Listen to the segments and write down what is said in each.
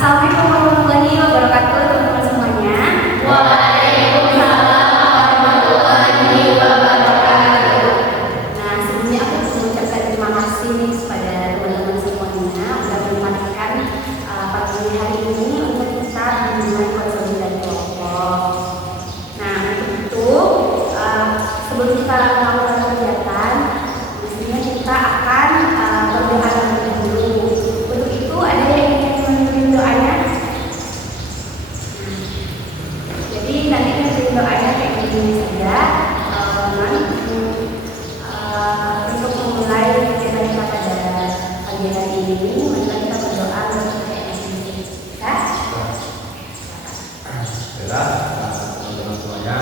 Assalamualaikum warahmatullahi wabarakatuh teman-teman semuanya. Waalaikumsalam warahmatullahi wabarakatuh. Nah, sebelumnya aku mengucapkan terima kasih nih kepada teman-teman semuanya sudah menyempatkan pagi hari ini untuk kita mengenai konsolidasi kelompok. Nah, untuk itu sebelum kita melakukan kegiatan, mestinya kita akan berdoa terlebih dulu. Untuk itu ada yang ingin memimpin doanya. Jadi nanti memimpin doanya kayak gini saja, untuk memulai kegiatan kita pada pagi hari ini. Mari kita berdoa untuk kita. Baiklah, teman-teman semuanya,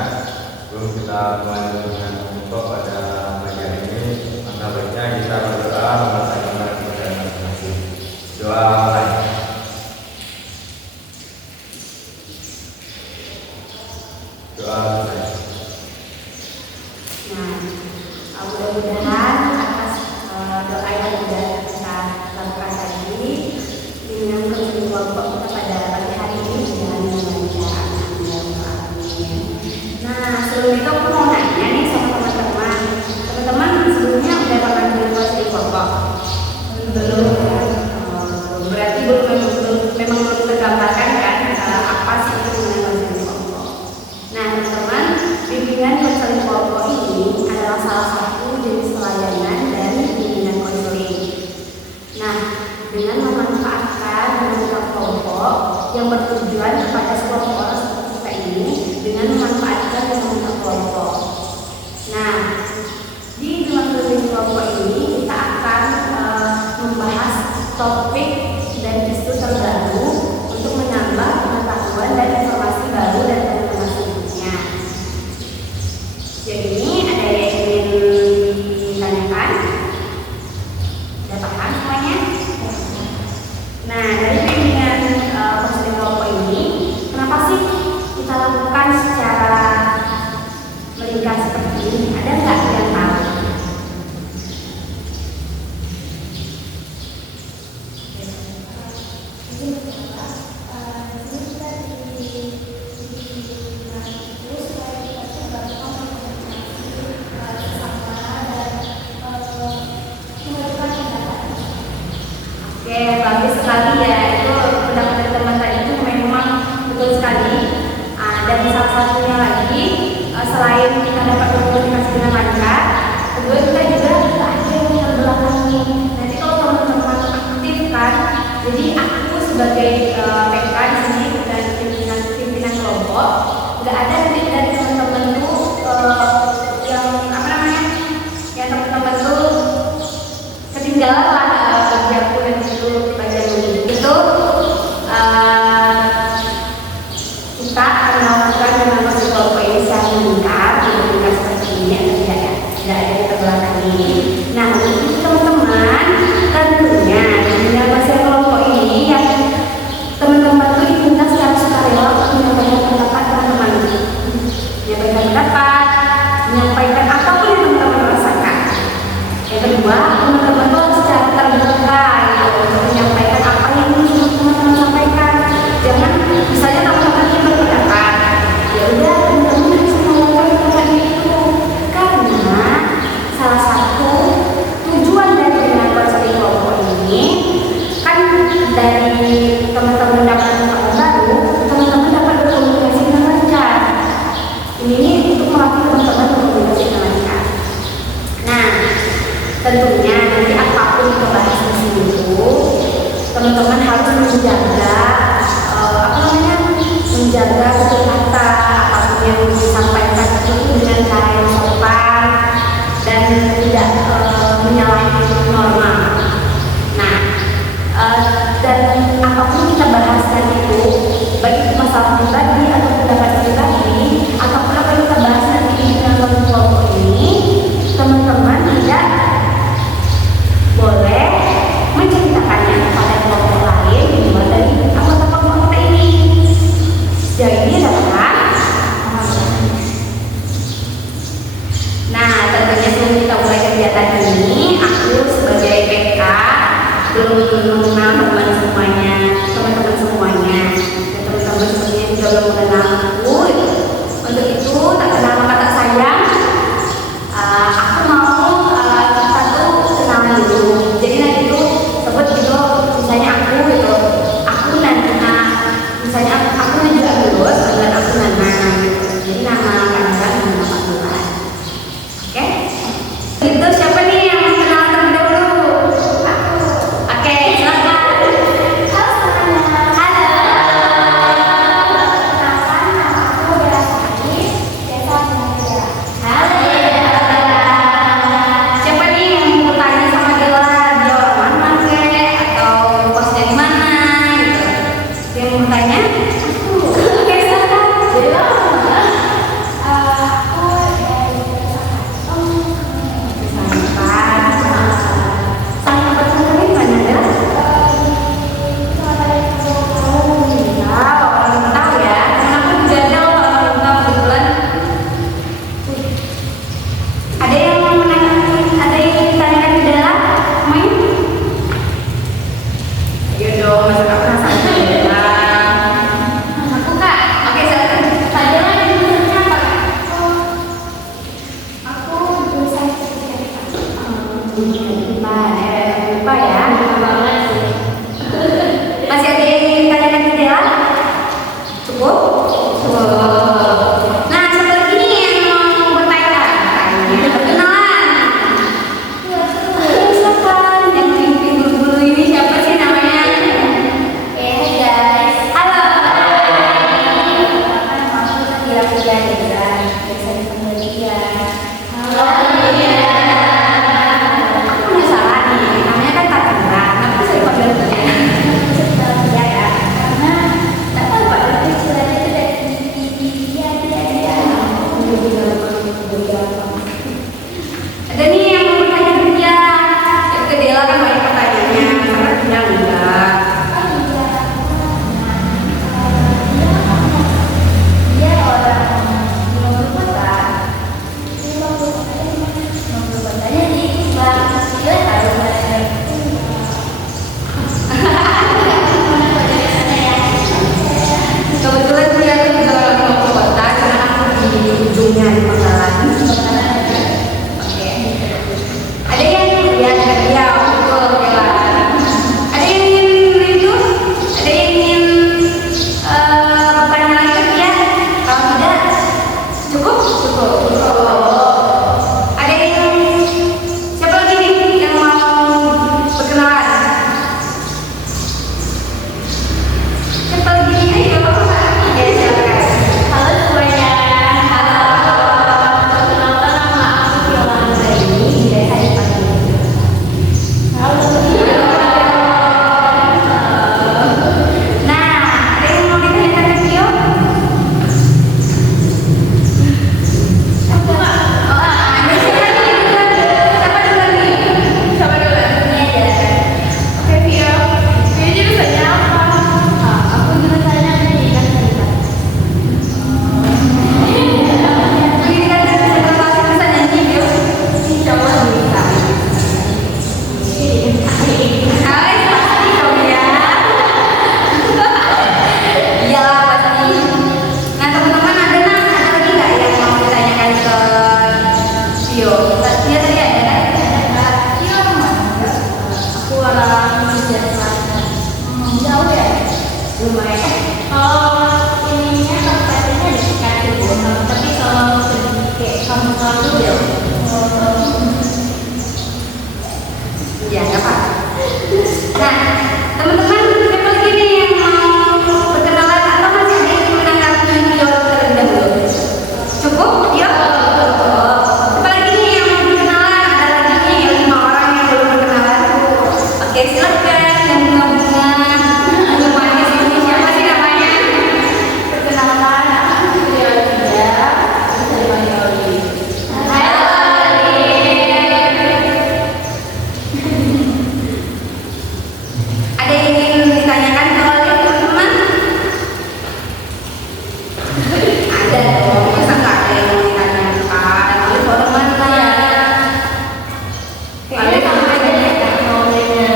sebelum kita mulai dengan kelompok pada pagi hari ini, maka baiknya kita berdoa menyatakan kepada masing-masing. Doa mulai. Doa mulai. Nah, mudah-mudahan atas doa yang sudah kita lakukan tadi dengan kelompok kita pada pagi hari ini dengan lancar. Nah, sebelum itu aku mau nanya nih sama teman-teman. Teman-teman sebelumnya udah pernah dengar di kelompok? Belum. Berarti memang belum tergambarkan kan apa sih itu mengenai kelompok. Nah, teman-teman, bimbingan konseling kelompok ini adalah salah satu jenis pelayanan dari bimbingan konseling. Nah, dengan memanfaatkan dinamika kelompok yang bertujuan kepada sekelompok orang seperti kita ini dengan memanfaatkan dinamika kelompok. Nah, di dinamika kelompok ini kita akan membahas topik dan isu terbaru untuk menambah pengetahuan dan informasi baru dan teman-teman semuanya. Jadi ini ada yang ingin ditanyakan? Ada paham semuanya? Nah, dari bimbingan konseling kelompok ini, kenapa sih kita lakukan secara melingkar seperti ini? Ada nggak yang tahu? Oke, bagus sekali ya. Itu pendapat dari teman tadi itu memang betul sekali. Dan salah satunya lagi, selain kita dapat berkomunikasi dengan lancar, kedua kita juga ada yang terbelakangi. Nanti kalau teman-teman aktifkan, jadi aku sebagai PK di sini dan pimpinan kelompok, nggak ada nanti dari teman-teman tuh yang apa namanya, yang teman-teman tuh ketinggalan lah bagianku dan itu bagian ini. Itu kita akan melakukan dengan konseling kelompok ini secara meningkat, seperti ini atau tidak ya? Tidak ada yang terbelakangi. Nah, untuk itu teman-teman, tentunya dengan konseling kelompok ini yang teman-teman tuh diminta secara sukarela untuk menyampaikan pendapat teman-teman, menyampaikan pendapat, menyampaikan apapun yang teman-teman rasakan. Yang kedua, teman-teman tuh secara terbuka gitu, untuk menyampaikan apa yang ingin teman-teman sampaikan. Jangan misalnya teman-teman ingin berpendapat, ya udah teman-teman bisa menyampaikan pendapat itu, karena salah satu tujuan dari dengan konseling kelompok ini kan dari teman-teman dapat pengetahuan baru, teman-teman dapat berkomunikasi dengan lancar. Ini untuk melatih teman-teman berkomunikasi dengan lancar. Nah, tentunya nanti apapun kita bahas di sini itu, teman-teman harus menjaga menjaga tutur kata, apapun yang disampaikan itu dengan cara yang sopan dan tidak menyalahi norma. Nah, dan apapun kita bahaskan itu, baik itu masalah pribadi atau pendapat pribadi, ataupun apa yang kita bahas nanti di dalam kelompok ini, teman-teman tidak boleh menceritakannya kepada kelompok lain di luar dari anggota kelompok ini. Jadi ini adalah nah, tentunya sebelum kita mulai kegiatan ini, aku sebagai PK belum mengenal teman-teman semuanya lumayan. Kalau ininya kabupatennya dikasih Bu, tapi kalau kayak kamu selalu ya. Ya, nggak apa. Nah, teman-teman, siapa lagi nih yang mau berkenalan atau masih ada yang menanggapi video terlebih dahulu? Cukup? Ya. Siapa lagi nih yang mau berkenalan? Ada lagi nih 5 orang yang belum berkenalan. Oke, silakan yang bunga-bunga. Namanya sini siapa sih namanya? Perkenalkan, aku Fitria Tiga, bisa dipanggil Oli. Ada yang ingin ditanyakan ke oleh teman-teman? Ada dong, masa nggak ada yang mau ditanyakan? Oleh orang mana? Kayaknya kamu aja ya, mau nanya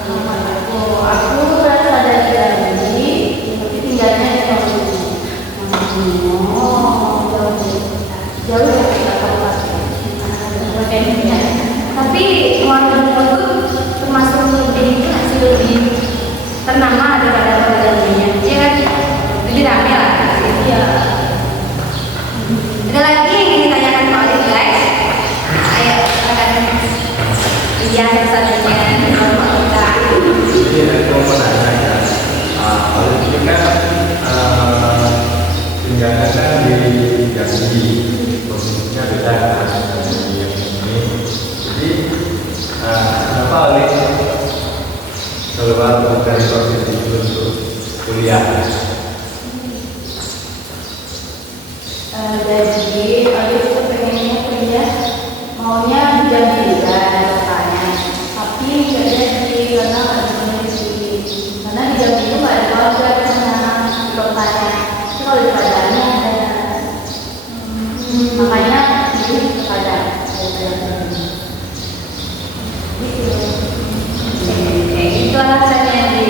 sama aku. Aku berasal dari Jambi, tapi tinggalnya di Bengkulu. Oh, Jauh ya kita kabupaten. Kayaknya. tapi warga Bengkulu tuh termasuk jadi itu nggak sih lebih ternama daripada warga lainnya? Iya kan? Lebih rame lah. Iya. Ada lagi yang ingin ditanyakan ke Oleh guys? Ayo, silakan. Iya, satu-satunya kalau mau kita. Jadi aku mau nanya ya, kalau ini kan tinggalnya kan di Jambi, posisinya beda kan dari yang ini. Jadi kenapa oleh keluar dari provinsi itu untuk kuliah? Jadi Oli itu pengennya kuliah, maunya di Jambi juga katanya. Tapi nggak jadi karena nggak dimengerti. Karena di Jambi itu nggak ada keluarga di sana di kotanya. Tapi kalau di Padangnya ada. Makanya jadi ke Padang. Gitu. Itu alasannya di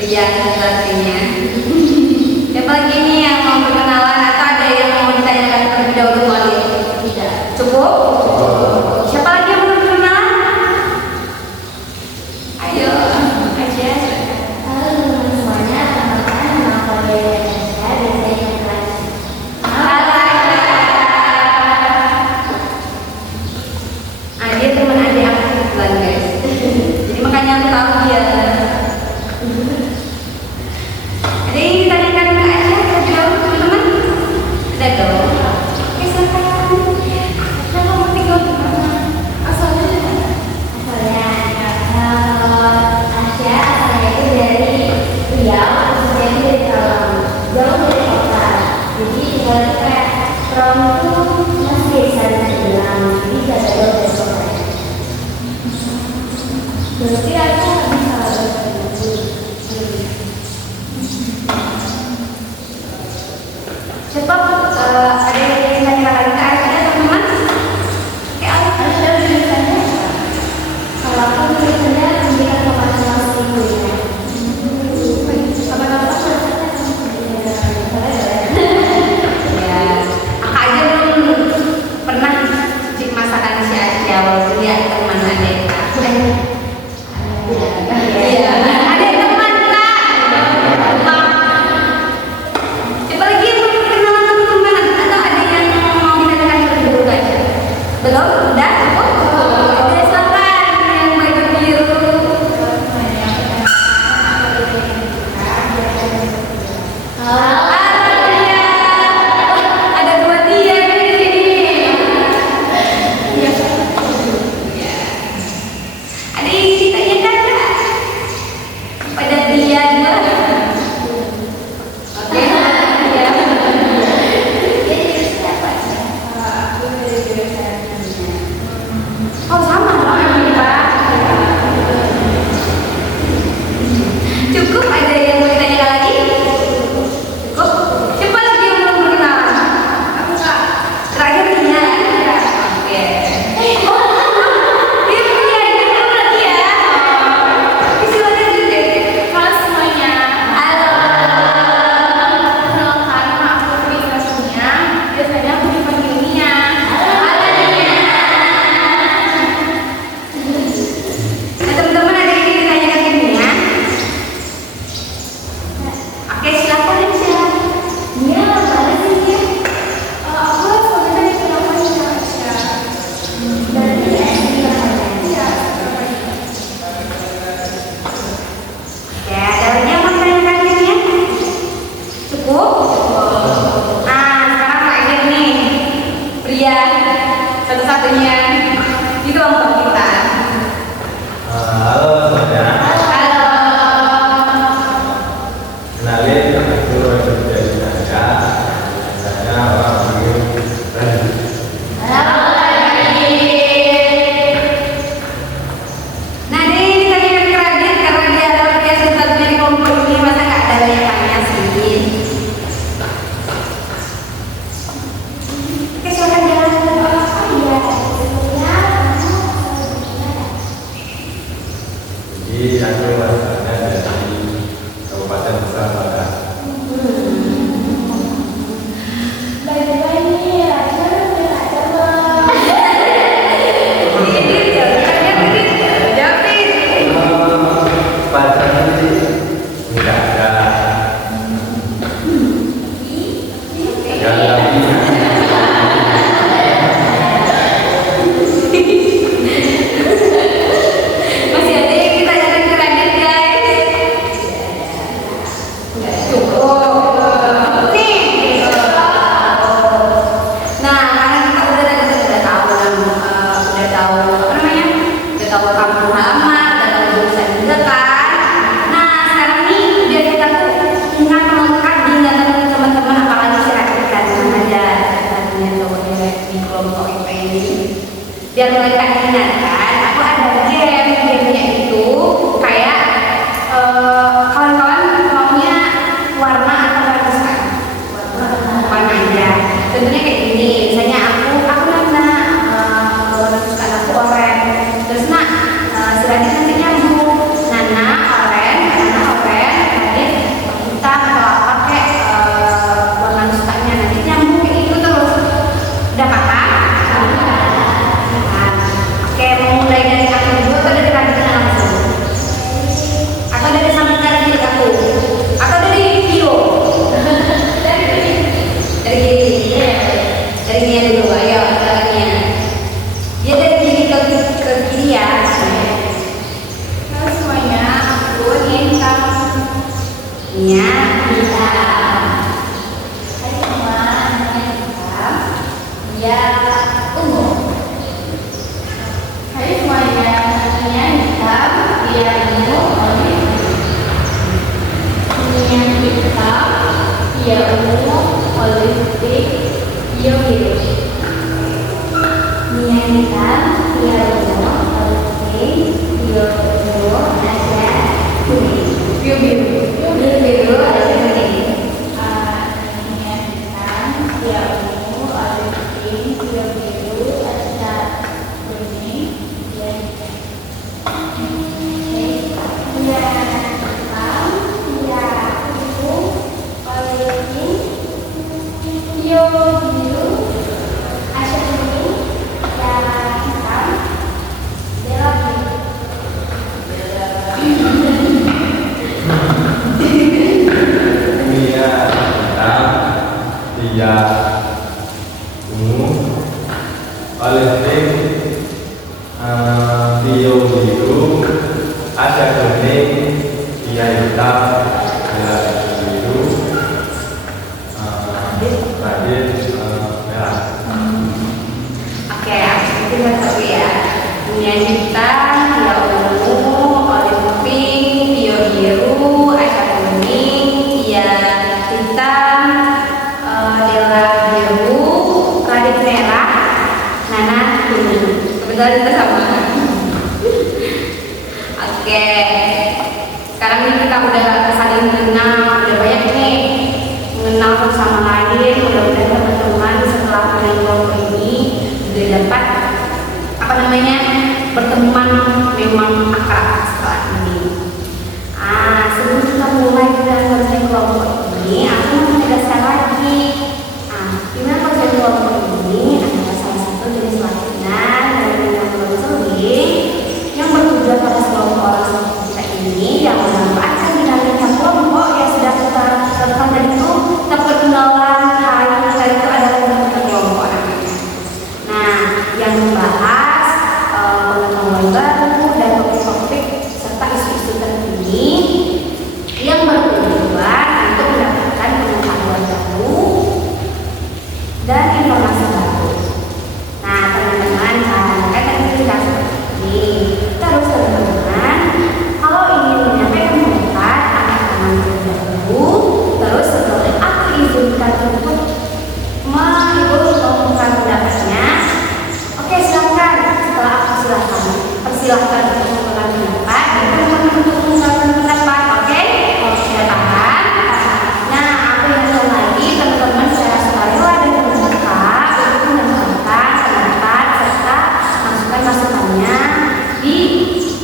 kerjaan artinya. Siapa lagi nih yang mau berkenalan atau ada yang mau ditanyakan terlebih dahulu Oleh? Tidak. Cukup? Siapa lagi yang mau berkenalan? Ayo, aja. Halo teman-teman semuanya, teman-teman nama saya Indonesia dan saya yang kelas. Ah, dia teman adik aku kebetulan guys. Jadi makanya aku tahu dia. Ada yang ditanyakan ke Aisyah terlebih dahulu teman-teman? Ada dong. Oke, silakan. Aisyah kamu tinggal di mana? Asalnya di mana? Asalnya, kalau Asya asalnya itu dari Riau, asalnya itu dari Karawang, jauh dari kota. Jadi tinggal itu kayak Karawang itu masih desa bisa dibilang, jadi gak jauh dari kota. Berarti aku nggak bisa Siapa? Ada yang ingin ditanyakan lagi ke Aisyah teman-teman? Oke, Asya biasanya kalau aku biasanya pendidikan vokasional seringnya. Kapan-kapan rasanya ya, Kak aja belum pernah cicip masakan si Aisyah walaupun dia teman adik. Iya, ada teman Kak. Siapa lagi yang mau berkenalan teman-teman? Atau ada yang mau ditanyakan terlebih dahulu aja? Belum? Udah? Cukup? Oke, silakan yang baju biru. Halo dia. Ada 2 dia di sini. Iya. Ada yang ditanyakan nggak? Pada dia 2. Oke. Ya. Oh sama dong ini Pak. Cukup ada yang mau ditanyakan lagi? Cukup. Siapa lagi yang belum berkenalan? Aku Kak. Terakhir Tina. Oke. Dia punya ini lagi ya. Silakan dulu. Halo semuanya. Halo. Perkenalkan, nama aku Fitria Tiga. Biasanya aku dipanggil Nia. Halo Nia. Nah, teman-teman ada yang ingin ditanyakan ke Nia? Nya hitam. Hai semua, namanya hitam. Dia ungu. Hai semuanya, namanya hitam. Dia ungu. Yang hitam. Dia ungu. Olive pink. Dia biru. Nya hitam, dia ungu, olive pink, dia ungu, Asia kuning. Dia biru. Dia biru, Asia kuning. Yang hitam. Dia ungu. Olive pink. Dia biru. Ada kuning. Dia hitam. Dia hitam, dia ungu, olive pink, dia biru, Asia kuning, dia hitam, dia biru. Dia hitam, dia ungu, olive pink, dia biru, ada kuning, dia hitam, dia biru, terakhir merah. Oke, itu satu ya. Nya hitam, dia ungu, olive pink, dia biru, Asia kuning, dia hitam, Dela biru, Radit merah, Nana kuning. Kebetulan kita sama. Oke, sekarang ini kita udah saling mengenal, udah banyak nih mengenal satu sama lain. Mudah-mudahan teman-teman setelah main kelompok ini sudah dapat berteman memang akrab setelah ini. Sebelum kita mulai dengan konsep kelompok ini, aku mau menegaskan lagi. Gimana konsep kelompok ini adalah salah satu jenis latihan dari problem-solving yang bertujuan pada sekelompok orang seperti kita ini yang memanfaatkan dinamika kelompok yang sudah kita lakukan tadi itu, kita perkenalan kita itu adalah dinamika kelompok namanya. Nah, yang membahas pengetahuan baru dan topik-topik serta isu-isu terkini yang bertujuan untuk mendapatkan pengetahuan baru dan informasi baru. Nah, teman-teman, kan kita seperti ini. Terus teman-teman, kalau ingin menyampaikan pendapat akan terlebih dahulu. Terus setelah aku izinkan untuk mengumumkan pendapatnya, oke silakan. Setelah aku persilahkan untuk mengumumkan pendapat dan teman-teman untuk mengumumkan pendapat. Oke? Sudah paham? Nah, aku ingatkan lagi teman-teman secara sukarela dan terbuka untuk menyampaikan pendapat serta masukan-masukannya di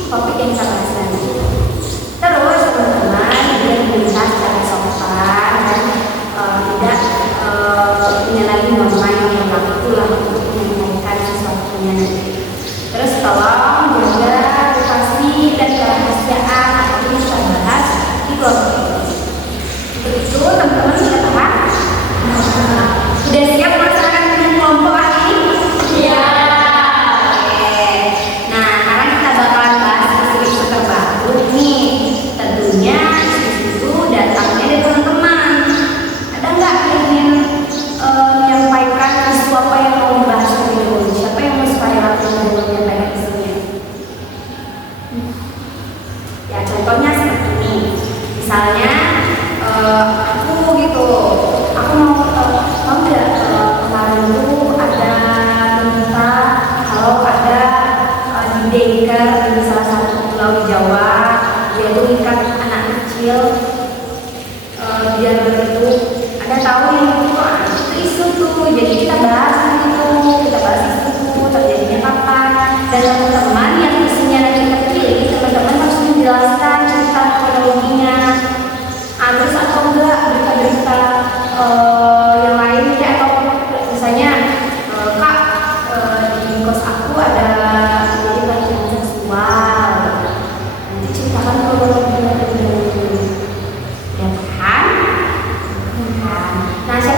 topik yang kita bahas nanti. Terus teman-teman biar bisa secara sopan dan tidak menyalahi norma yang berlaku lah untuk menyampaikan sesuatunya nanti. Terus tolong jaga privasi dan kerahasiaan apa yang kita bahas di kelompok ini. Untuk itu teman-teman sudah paham? Sudah siap melaksanakan kelompok hari ini? Iya. Oke. Nah, sekarang kita bakalan bahas isu-isu terbaru nih. Tentunya isu-isu datangnya dari teman-teman. Ada nggak yang ingin menyampaikan isu apa yang mau dibahas lebih dahulu? Siapa yang mau sukarela untuk menyampaikan isunya? Ya, contohnya seperti ini. Misalnya aku gitu, aku mau nggak kemarin itu ada berita kalau ada di daycare di salah satu pulau di Jawa, dia itu ikat anak kecil biar begitu. Ada tahu yang itu isu tuh, jadi kita bahas itu terjadinya kapan, dan teman-teman yang isunya nanti terpilih, teman-teman harus menjelaskan cerita kronologinya. Terus atau enggak berita-berita yang lain ya, atau misalnya kak di kos aku ada terjadi pelecehan seksual, nanti ceritakan kronologinya terlebih dahulu. Ya kan? Nah, siapa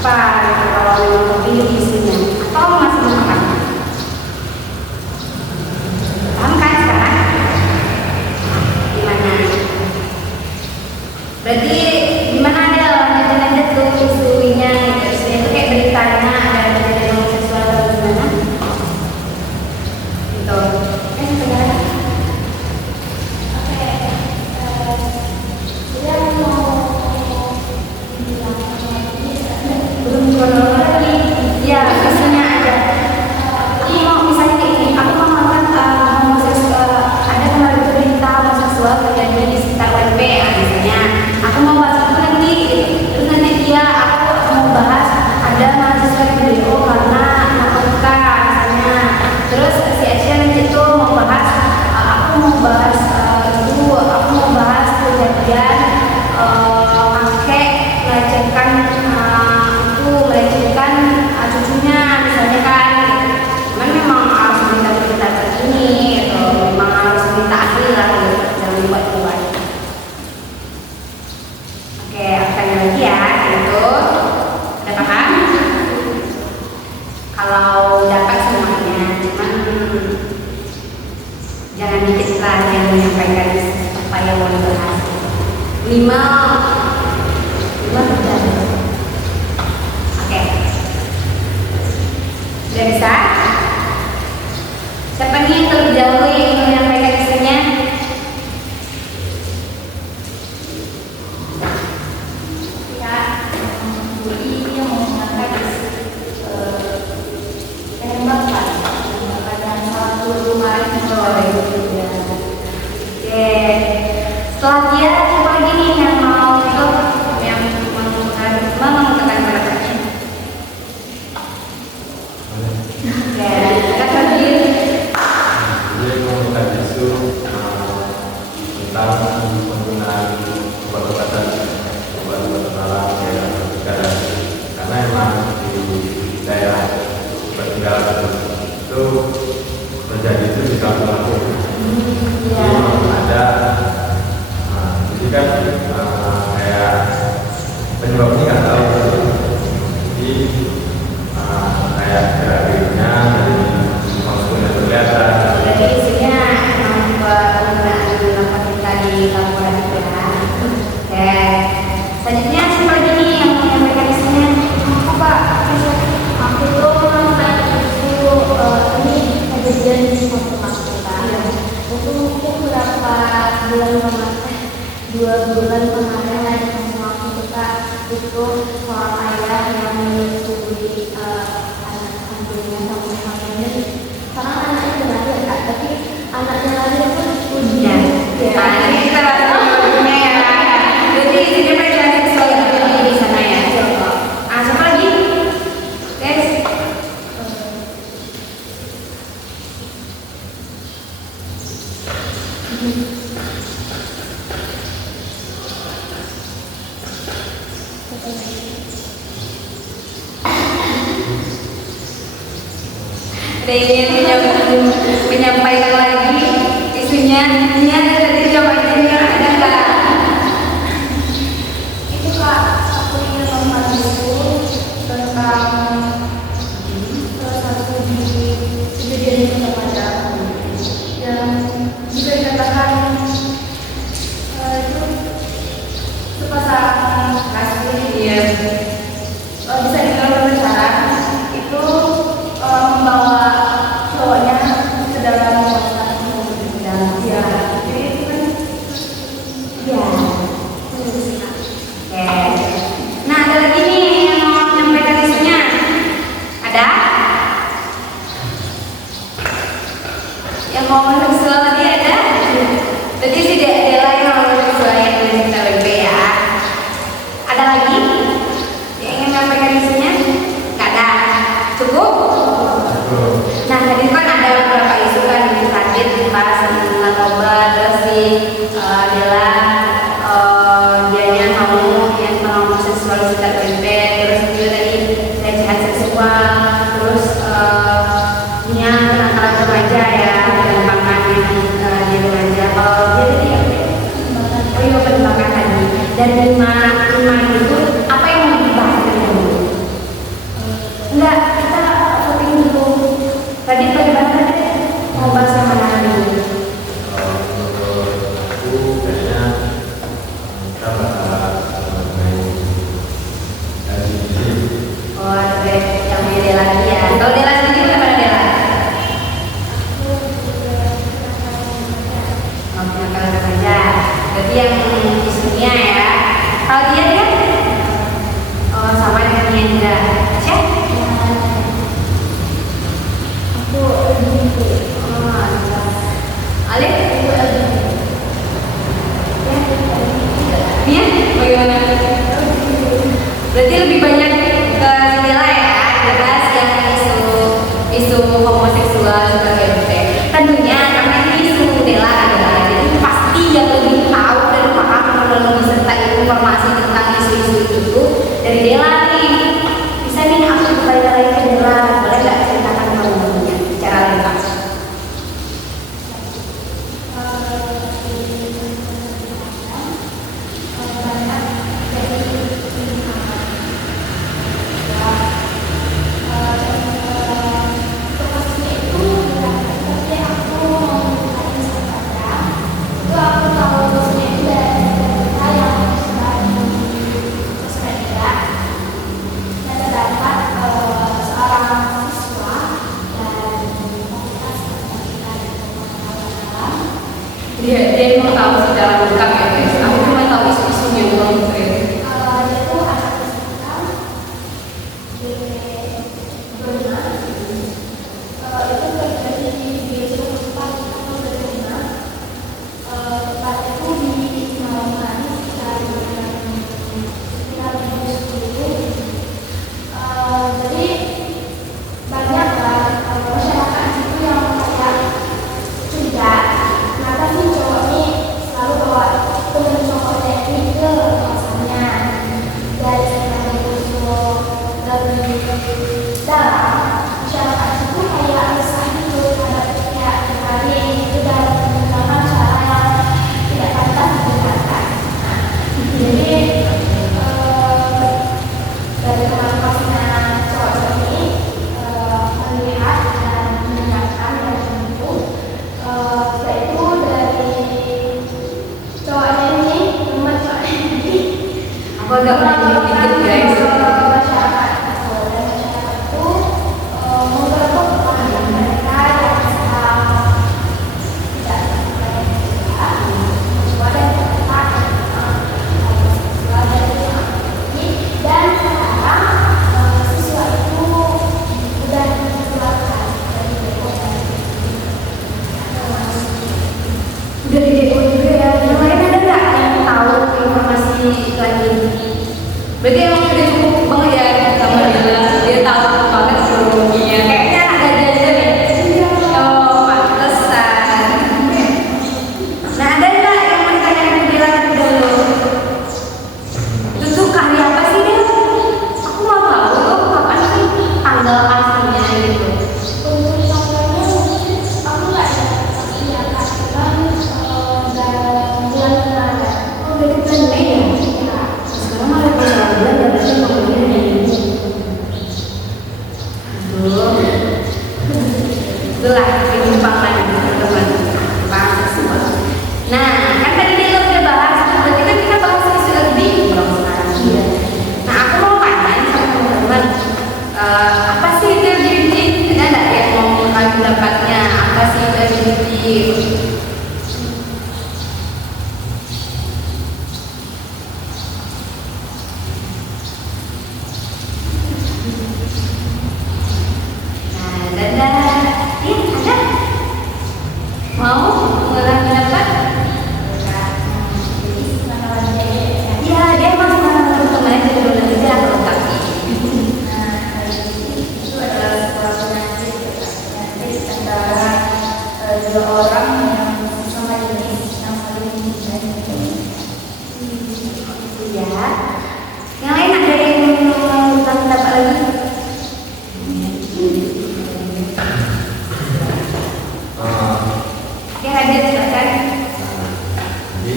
apa gitu, kalau memang ini isunya, atau masih belum paham? Paham kan sekarang? Gimana? Berarti gimana ada lanjut tuh isunya gitu. Isunya itu kayak beritanya ada kejadian homoseksual atau gimana? Gitu. Sebenarnya belum kronologi ya isunya aja. Jadi mau misalnya kayak ini, aku mau melakukan homoseksual, ada kemarin berita homoseksual terjadi di sekitar UNP ya, misalnya aku mau bahas itu nanti gitu. Terus nanti dia aku mau bahas ada mahasiswa di BO karena narkotika misalnya. Terus si Asia nanti itu mau bahas aku mau bahas aku mau bahas kejadian kakek melecehkan melecehkan cucunya misalnya kan. Cuman memang harus minta berita terkini atau memang harus minta ahli lah gitu. Jangan dibuat-buat. Oke, aku tanya lagi ya gitu. Udah paham? Kalau dapat semuanya, cuman jangan dikit lah yang menyampaikan apa yang mau dibahas. 5 berjalan. Oke. Sudah bisa? Siapa nih yang terlebih dahulu yang ingin menyampaikan isunya? Ya, ini yang mau mengangkat tembakan yang satu kemarin Ya. Oke. Setelah dia coba lagi nih yang mau itu yang menggunakan mereka. Oke, kan lagi. Jadi mengangkat isu tentang penggunaan obat-obatan malam daerah sekarang, karena emang di daerah pertinggalan itu terjadi itu di kampung-kampung. Jadi memang ada, jadi kan kayak penyebabnya nggak tahu. Jadi kayak gerak-geriknya dari maksudnya kelihatan. Jadi isunya penggunaan narkotika di kampung itu ya. Oke. Selanjutnya siapa lagi nih yang menyampaikan isunya? Aku Pak, aku tuh nonton itu ini kejadian di suatu kita. Itu mungkin berapa bulan kemarin, 2 bulan kemarin ada waktu kita itu seorang ayah yang menyusui anak kandungnya sampai hamilnya. Sekarang anaknya udah lahir Kak, tapi anaknya lahir pun udah. Jadi kita bahas dulunya ya. Jadi isunya pelecehan seksual yang terjadi di sana ya. Siapa lagi? Guys. Ada yang menyampaikan lagi isunya. Ini ada tadi jawabannya ada nggak? Itu Kak, aku ingin nonton itu tentang salah satu di kejadian itu ada yang bisa dikatakan itu sepasang kasih Iya. bisa dibilang pacaran itu membawa cowoknya ke dalam kota dalam Iya. jadi itu kan Iya. Oke. Nah, ada lagi nih yang mau menyampaikan isunya. Ada? Yang mau seksual tadi ada? Berarti si Dela yang mau seksual yang dari kita WP ya. Ada lagi yang ingin menyampaikan isunya? Nggak ada. Cukup? Nah, tadi kan ada beberapa isu kan tadi dibahas tentang narkoba, terus si Dela dianya mau yang homoseksual sekitar UNP, terus juga tadi pelecehan seksual, terus punya kenakalan remaja ya, penembakan di remaja. Kalau dia tadi penembakan tadi. Dan lima itu apa yang mau dibahas dulu? tahu secara lengkap ya guys. Aku cuma tahu isu-isunya doang gitu ya. Itu anak fisikal berguna itu terjadi di 24 atau 25 tepatnya itu di malam hari sekitar jam 10. Jadi banyak lah masyarakat itu yang kayak curiga kenapa sih cowok ini selalu bawa temen cowoknya ini ke kosannya dari sekitar usul dari dalam masyarakat itu kayak resah gitu karena kayak hari itu dan menggunakan cara yang tidak pantas digunakan. Jadi dari teman kosnya cowok ini melihat dan mendengarkan dari itu yaitu dari cowoknya ini teman cowoknya ini Aku agak merinding dikit guys. masyarakat itu menggerebek paham mereka yang sedang tidak seksual dan tepat seksual dan sekarang siswa itu sudah dikeluarkan dari dekoder. Udah di depo juga ya. Yang lain ada nggak yang tahu informasi lagi? Berarti emang udah cukup banget ya sama dia tahu banget kronologinya. Kayaknya ada aja nih. Oh, pantesan. Nah, ada nggak yang mau ditanya ke dia lagi dulu? Itu tuh karya apa sih dia? Aku mau tahu tuh kapan sih tanggal aslinya gitu. Untuk contohnya mungkin aku nggak ada tapi ya kan dalam bulan Ramadan. Oh, berarti bulan Mei ya? Sekarang malah bulan ya, berarti pokoknya ini. Aduh. Itulah penyimpangan teman-teman. Bahas seksual. Nah, kan tadi dia udah bahas, berarti kan kita bahas isu lebih dong sekarang. Iya. Nah, aku mau tanya sama teman-teman, apa sih itu LGBT? Ada nggak yang mau mengungkapkan pendapatnya? Apa sih itu LGBT? Nah, dadah. Iya, ada. Mau mengungkapkan pendapat? Jadi semangat aja ya. Iya, dia emang sama teman-temannya juga udah bisa melengkapi. Nah, itu adalah sebuah penyakit antara dua orang yang sama jenis yang saling mencintai. Itu ya. Yang lain ada yang mau pendapat lagi? Oke, Radit, silakan. Jadi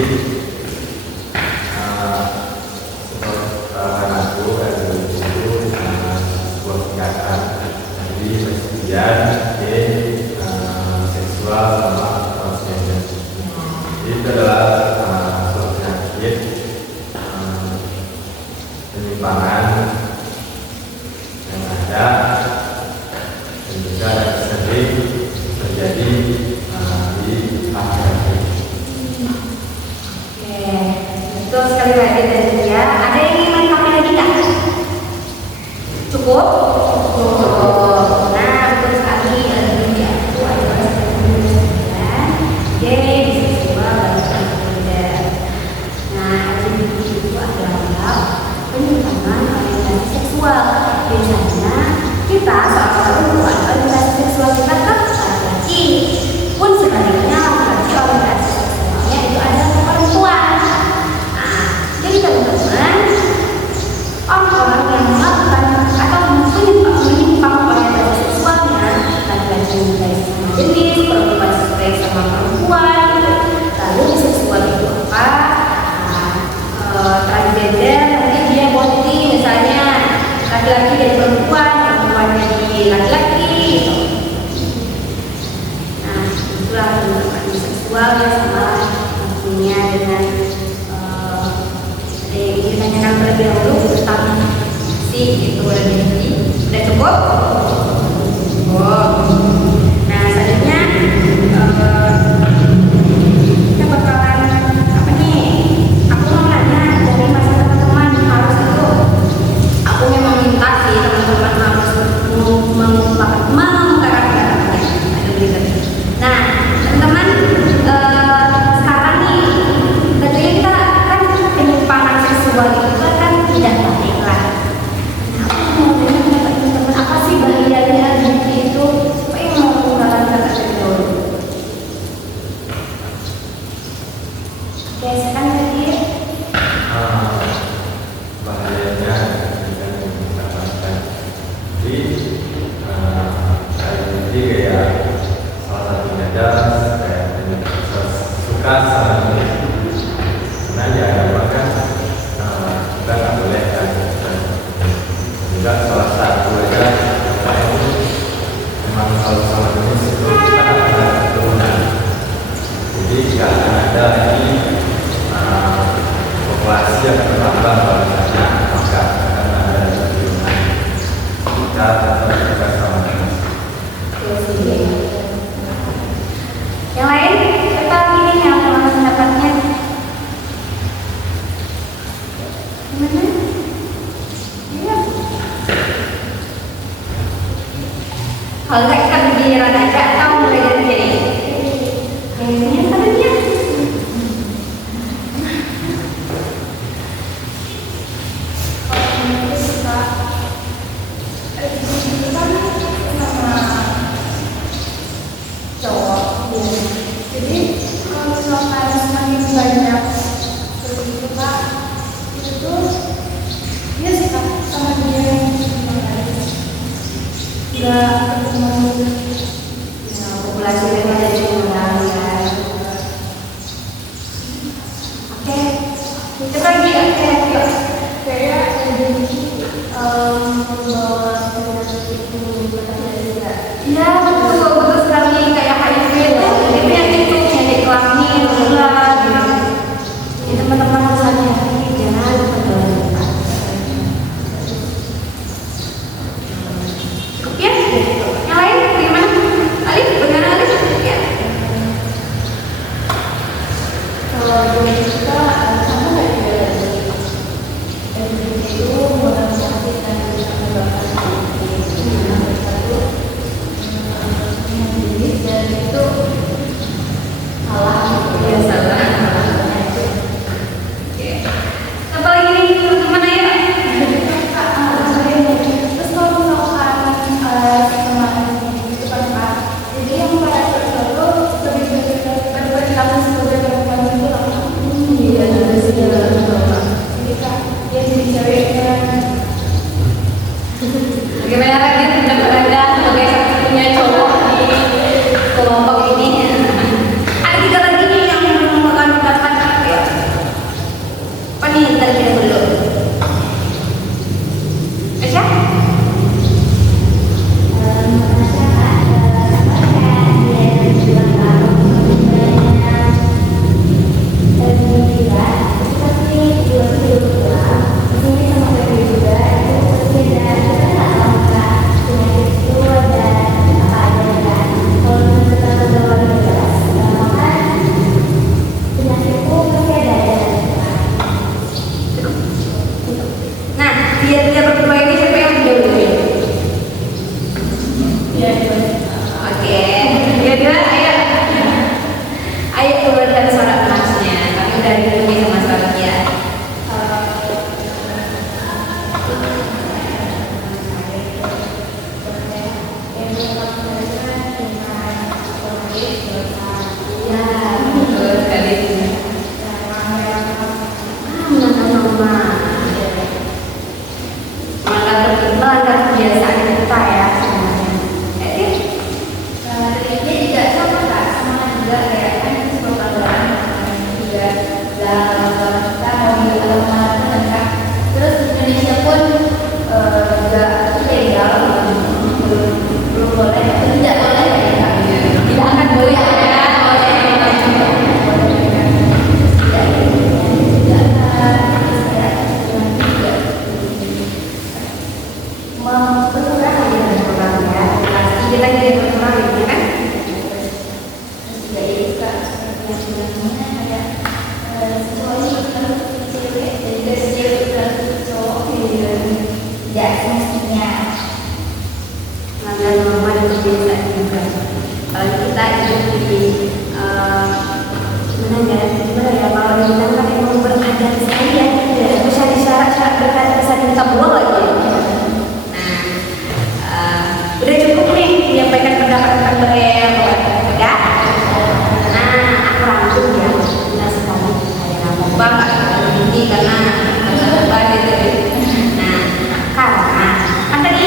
setelah aku dari dulu sebuah tingkatan jadi lesbian, gay, seksual sama transgender. Jadi itu adalah suatu penyakit penyimpangan yang ada dan juga sering terjadi di masyarakat. Oke, betul sekali Radit dan dia. Ada yang ingin melengkapi lagi nggak? Cukup? Cukup. Nah, betul sekali. LGBT itu adalah lesbian, gay, biseksual, dan transgender. Nah, LGBT itu adalah penyimpangan orientasi seksual. Biasanya kita saat perempuan orientasi seksual kita ke laki-laki, pun sebaliknya laki-laki orientasi seksualnya itu adalah perempuan. Nah, jadi teman-teman, orang-orang yang melakukan atau menyimpang orientasi seksualnya, laki-laki menyukai sama jenis, perempuan sukai sama perempuan, lalu biseksual itu apa? Transgender nanti dia boti misalnya laki-laki jadi perempuan, perempuan jadi laki-laki gitu. Nah, itulah teman-teman biseksual ya sama artinya dengan yang ditanyakan terlebih dahulu tentang si itu LGBT. Udah cukup? Cukup. Nah, selanjutnya kita bakalan siap berlambang bahwasanya maka akan ada kebingungan. Kita tetap bersama. Yang lain, apa ini yang pendapatnya? Gimana? Iya. Kalau nggak kita bergiliran aja atau mulai dari sini? Kayaknya sebenarnya. Jadi kalau misalkan semakin banyak seperti itu Kak, itu dia suka sama dia yang nggak ketemu. Ya, populasi mereka jadi mengurang ya. Oke, itu lagi oke. Kayak jadi membawa penyakit itu juga. Iya betul betul sekali kayak HIV itu penyakit kelamin menular gitu. Jadi teman-teman harus hati-hati jangan berdoa. Cukup ya? Yang lain bagaimana? Alif, bagaimana Alif? Ya. Kalau dari kita sama nggak juga dari itu modal sakit dan bisa menyebabkan satu dan itu salah Ya salah. Oke. Apa lagi nih teman-teman ayo? terus kalau misalkan kemarin itu kan Pak, jadi yang pada itu lebih berlaku sebagai perempuan itu lah. Iya, Jadi Kak, dia jadi cewek kan. bagaimana lagi pendapat Anda sebagai satu-satunya cowok di kelompok ini? Ada tiga lagi nih yang menemukan pendapat ya. Apa nih tadi kita belum? Aisyah? Nah, biar berdua ini siapa yang dulu? Oke, dua-dua ayo. Ayo keluarkan suara emasnya. Tapi udah dipuji sama Sofia. Ya, betul sekali. Melanggar kebiasaan kita ya sebenarnya. Dia juga sama Kak, sama juga kayak kan sebuah pelajaran juga dalam kita mau dilakukan Kak. Terus Indonesia pun juga ilegal, belum boleh, tidak boleh ya Kak. Tidak akan boleh ya. Berkurang aja dari program ya. Pasti kita jadi berkurang gitu kan? Juga itu Kak, yang sebenarnya kayak sesuatu kan cewek dan juga cewek dan cowok tidak semestinya. Melanggar norma dan kebiasaan juga. Kalau kita hidup di gimana ya? Kalau di kita kan emang beradat sekali ya. Tidak bisa disyarat-syarat berkata bisa kita buang lagi. Udah cukup nih menyampaikan pendapat tentang berel, udah. Nah, aku rangkum ya. Nah sekali saya lupa nggak terlalu tinggi karena agak lebar gitu. Nah, karena kan tadi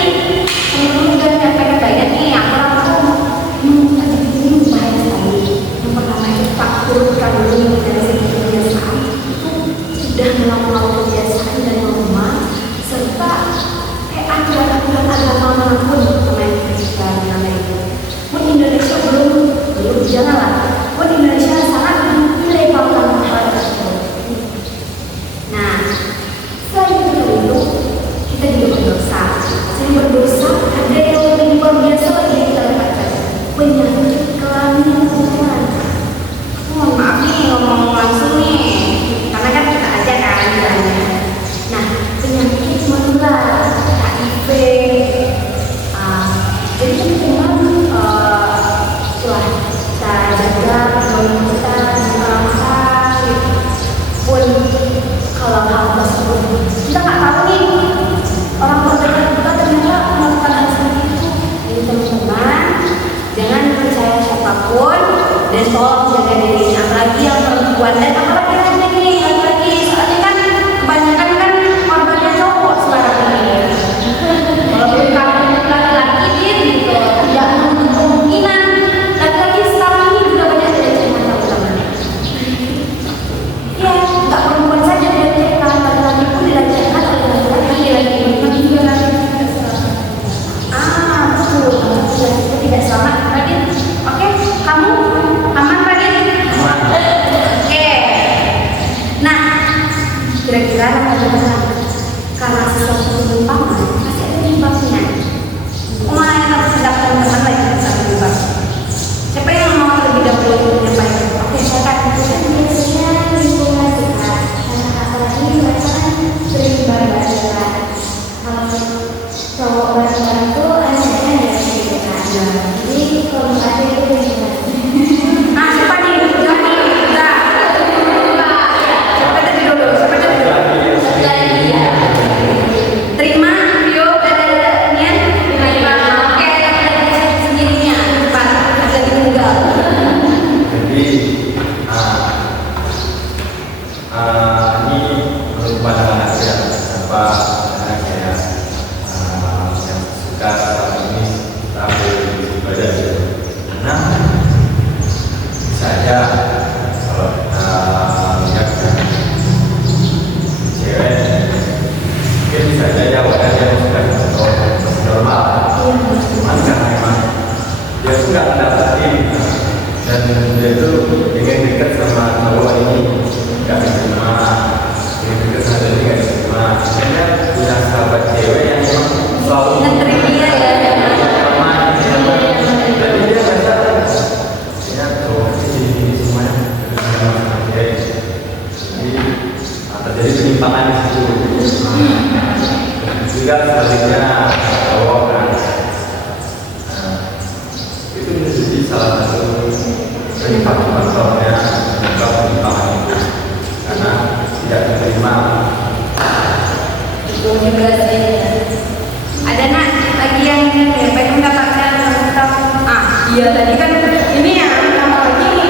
Iya tadi kan ini ya nama lagi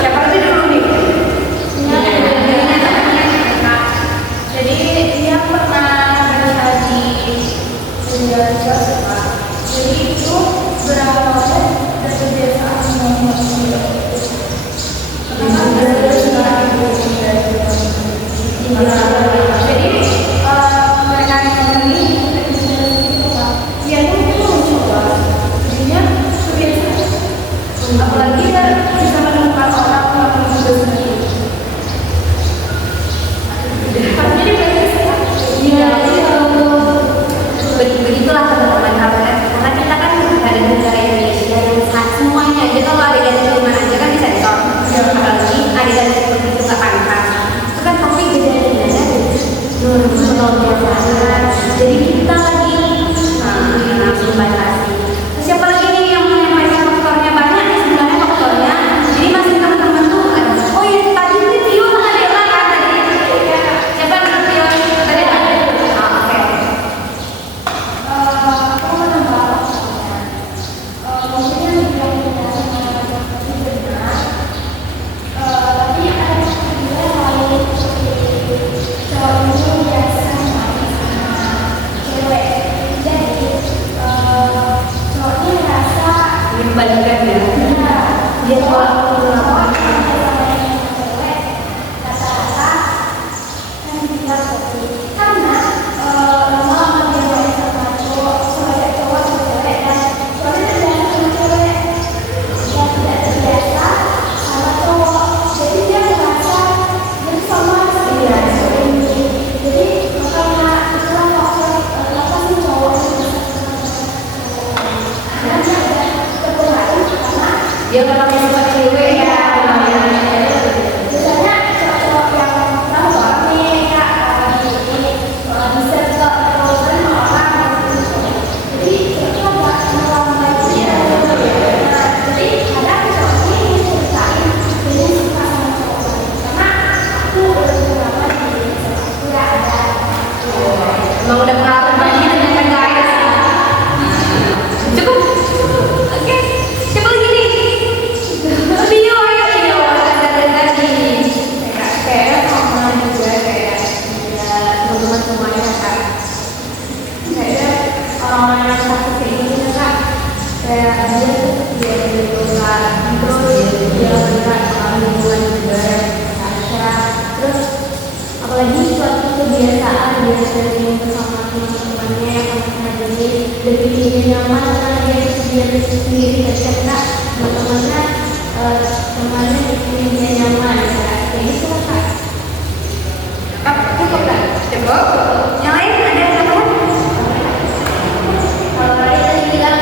siapa tadi dulu nih? Jadi dia pernah baca di dunia Jawa. Jadi itu berawal dari kebiasaan ngomong. Jadi mereka ini dia itu mencoba, jadinya kebiasaan. Apalagi dia bisa menemukan orang yang juga sendiri. Jadi biasanya iya Begitulah teman-teman karena kita kan ada negara Indonesia yang semuanya aja kalau adegan di mana aja kan disensor. Apalagi adegan seperti itu nggak pantas. Itu kan topik kejadiannya luar biasa. Jadi kita lagi langsung batasi. Terus siapa lagi nih yang menyampaikan faktornya banyak nih sebenarnya faktornya. Jadi masih teman-teman tuh oh ya tadi ini Tio sama Dela kan tadi. Siapa yang Tio tadi kan? Oke. aku menambah mungkin yang dibilang benar tapi ada juga lain cowok itu biasa main sama cewek. Jadi cowoknya merasa Dibandingkan ya. dia cowok cewek rata-rata kan bilang karena lama-lama dia main sama cowok cowok cewek dan cowoknya terbiasa sama cewek yang tidak terbiasa sama cowok, jadi dia merasa dia sama dia cewek ini. Jadi makanya itulah faktor kenapa sih cowok itu bisa karena dia ada terpengaruh karena Dia nggak pakai sifat cewek ya. biasanya cowok yang tahu nih kak bisa ke orang jadi itu agak melambai jadi kadang cowok ini ceritain ini suka sama cowok lain karena aku udah beberapa di aku ya ada Emang udah pengalaman banyak ternyata guys. Cukup. Oke. Siapa lagi nih? Tio, ayo Tio. Dari tadi. kayak sama juga kayak Teman-teman semuanya kan. kayaknya orang-orang yang sakit kayak gini kan kayak dia berdoa terus dia melihat orang lingkungan juga kaca terus apalagi suatu kebiasaan dia sering bersama teman-temannya yang pernah jadi lebih nyaman karena dia sendiri ketika teman-temannya temannya bikin dia nyaman kayak gitu kan. Cukup kan? Cukup. Yang lain ada yang tambahan? Kalau tadi tadi bilang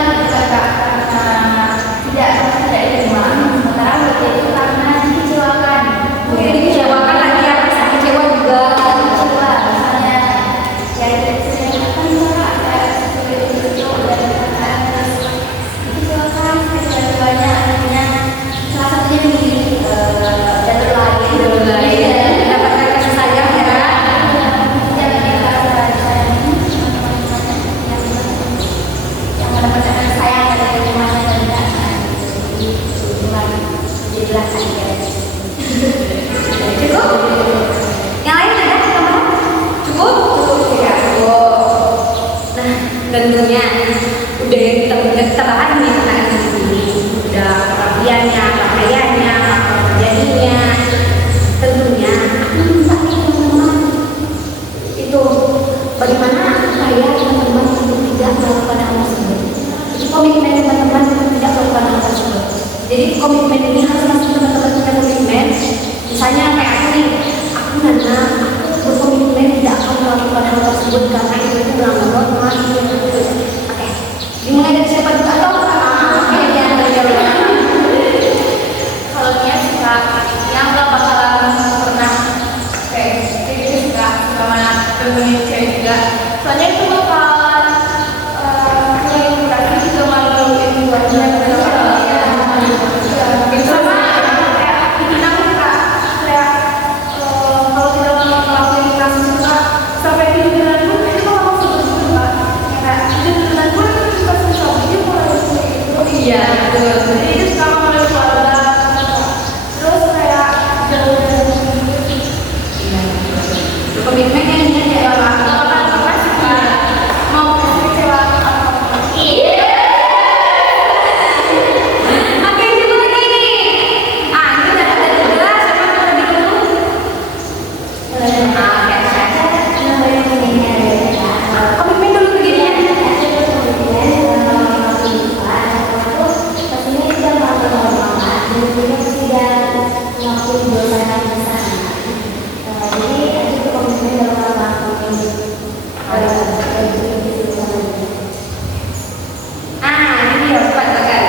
tidak diterima, sementara waktu itu karena dikecewakan. Mungkin dikecewakan lagi ya, rasa kecewa juga. Kecewa, misalnya ya sering kan ada seperti itu dan dikecewakan kecewaannya akhirnya salah satunya memilih jalur lain. Mendapatkan kasih sayang ya. Yang mendapatkan kasih sayang dari rumah dan tidak jadilah saja. Cukup? Yang lain ada tambahan? Cukup? Ya, cukup. Nah, tentunya udah yang kita bahas nih tentang ini. Udah perapiannya, pakaiannya, jadinya. Tentunya aku minta nih teman-teman itu bagaimana supaya teman-teman untuk tidak melakukan hal tersebut. Jadi komitmen teman-teman untuk tidak melakukan hal tersebut. Jadi komitmen ini harus masuk teman-teman punya komitmen. Misalnya kayak aku nih, aku Nana, aku berkomitmen tidak akan melakukan hal tersebut karena itu melanggar norma. Oke, dimulai dari siapa dulu atau oke ya dari Kalau dia suka yang gak bakalan pernah kayak gitu suka sama temennya cewek juga, soalnya itu bakalan mengedukasi juga malu-maluin buat dia sama kayak bikin aku suka kayak kalau kita ngelakuin kasus suka sampai pikiran itu Iya, betul. Jadi itu sama oleh keluarga. Terus kayak jauh dari iya, betul. Komitmennya ini ya orang mau kecewa iya. Oke, coba lagi nih. Ini udah ada tiga, siapa yang lebih dulu? Komitmen dulu begini ya. Ini dia cepat kan.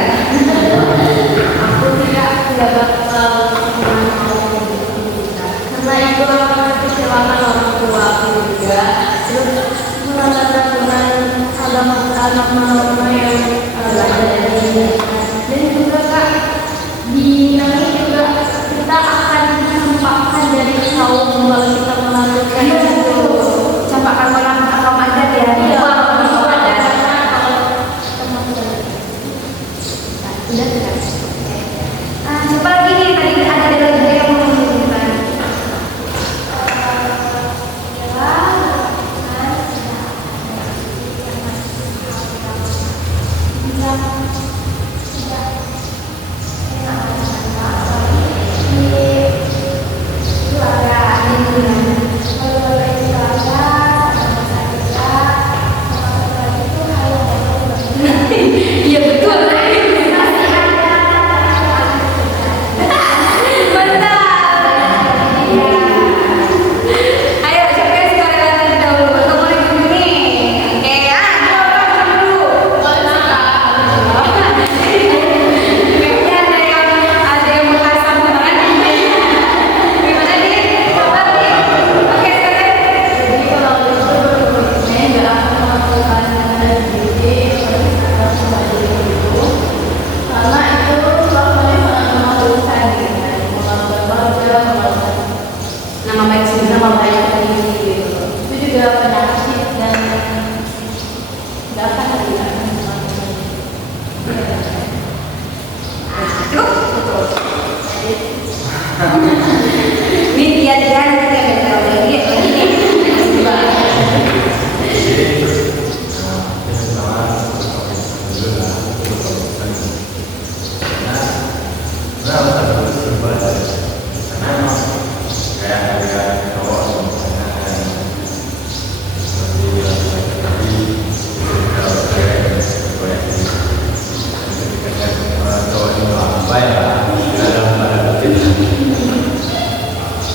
Aku tidak bakal karena itu akan mengecewakan orang tua aku juga. Terus melanggar agama yang ada dari dan juga Kak di nanti juga kita akan mencampakkan dari kaum kalau kita melakukan itu. Campakkan orang atau adat ya. Iya, Atau adat. karena kalau kita sudah Coba lagi nih, tadi ada lagi yang mau menunjukkan. Iya betul. Ayo siapa yang suka lewat dahulu? Atau mau ikut ini? Oke, kayaknya ada yang berkesan banget. Gimana nih? Coba nih. Oke, sekarang. jadi kalau itu berikutnya nggak akan melakukan diri karena itu selalu sangat memalukan gitu kan, memalukan keluarga, memalukan Nama baik sendiri, nama baik. gitu. Itu juga penyakit dan nggak akan dilakukan. Cukup. Ini dia nanti dia beda lagi nih.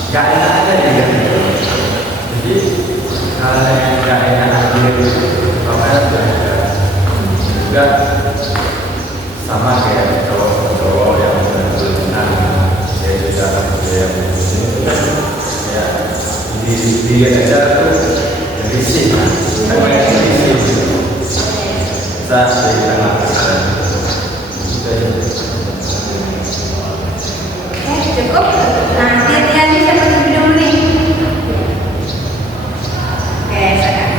Gak enak aja juga. Jadi hal yang gak enak aja juga sama kayak cowok-cowok yang berkenan dia juga yang ya dia aja tuh risih kan risih kita dari tengah Cukup. Nah, dia nih siapa yang lebih dulu nih? Oke, sekarang.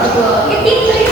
Cukup. Ya, tinggal.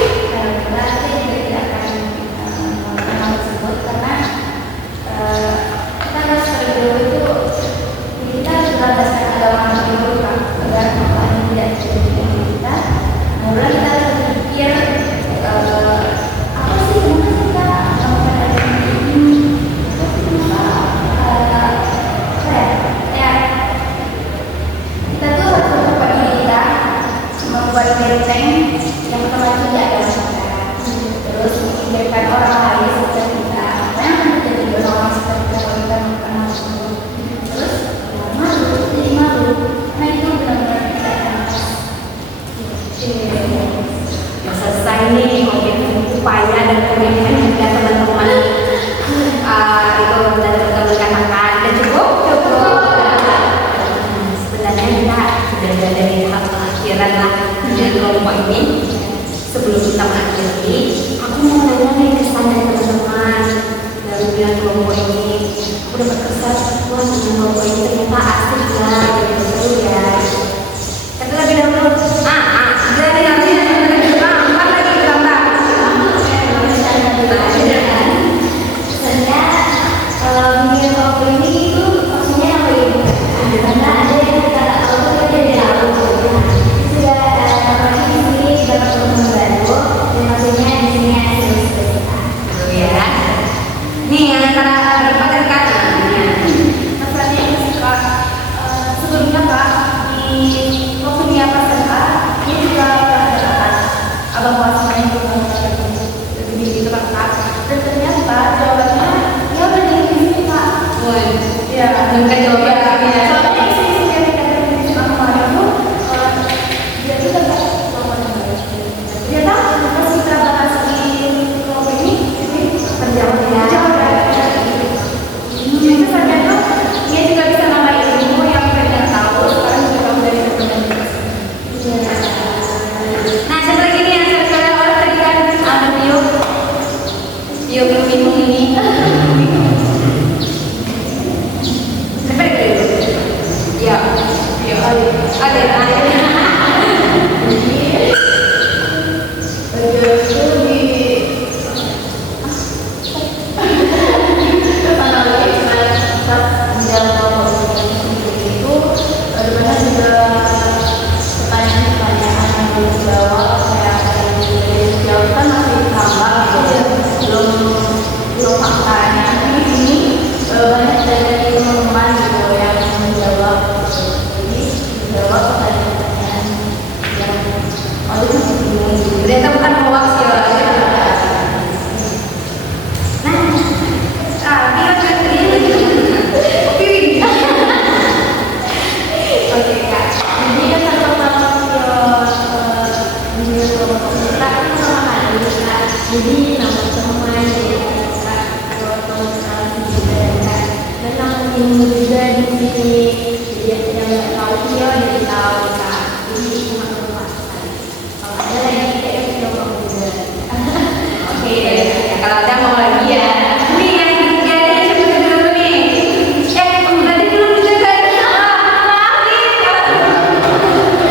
Sebelum kita mengakhiri, aku mau nanya nih Jadi nama teman jadi kalau kamu kenal juga kan. Dan nama ilmu juga di sini. Jadi yang nggak tahu dia jadi tahu kan. Jadi cuma memanfaatkan. Kalau ada lagi kayak coba juga. Oke, kalau ada mau lagi ya. Nih yang jadi siapa dulu nih? Tadi belum dijaga.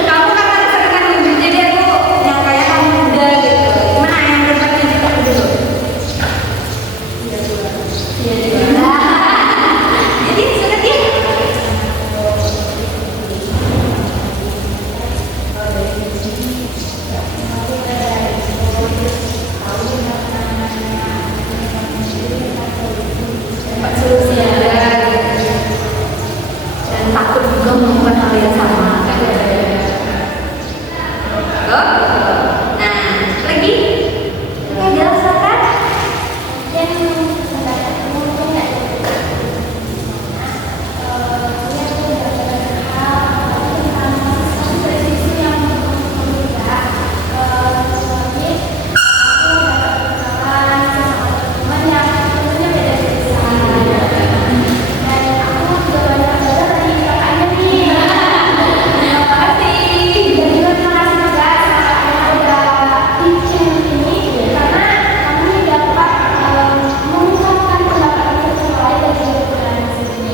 Kamu kan ada seringan nunjuk, jadi aku yang kayak kamu muda gitu. Gimana yang terpenting kita dulu? Iya. Jadi sudah dia. Dapat solusi dan takut juga melakukan hal yang sama kan? Oh, nah lagi jelas kan? Yang mendapat umum ya.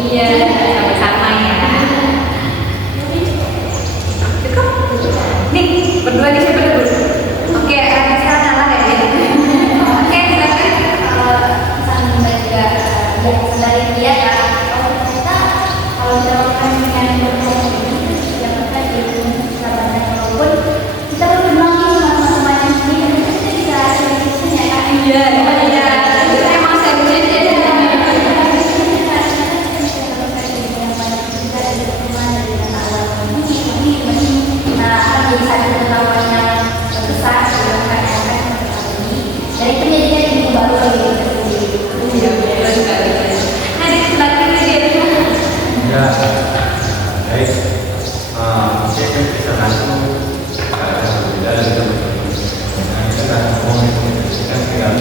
Iya, sama-sama ya. Cukup? Nih, berdua nih siapa dulu? Oke, sekarang nyala ya. Oke, silakan. Dari dia ya, kalau kita melakukan dengan berkaitan ini dapatkan ilmu sahabat walaupun kita belum lagi sama teman-teman yang sendiri dan kita bisa sharing-sharing ya kan. Iya, iya. Itu emang serius ya. Dari pendidikan ilmu baru lagi Iya, betul sekali. Nah, di sebelah kiri dia. Ya, guys, mungkin bisa langsung berbeda dari teman-teman. Nah, kita ngomong itu kan tinggal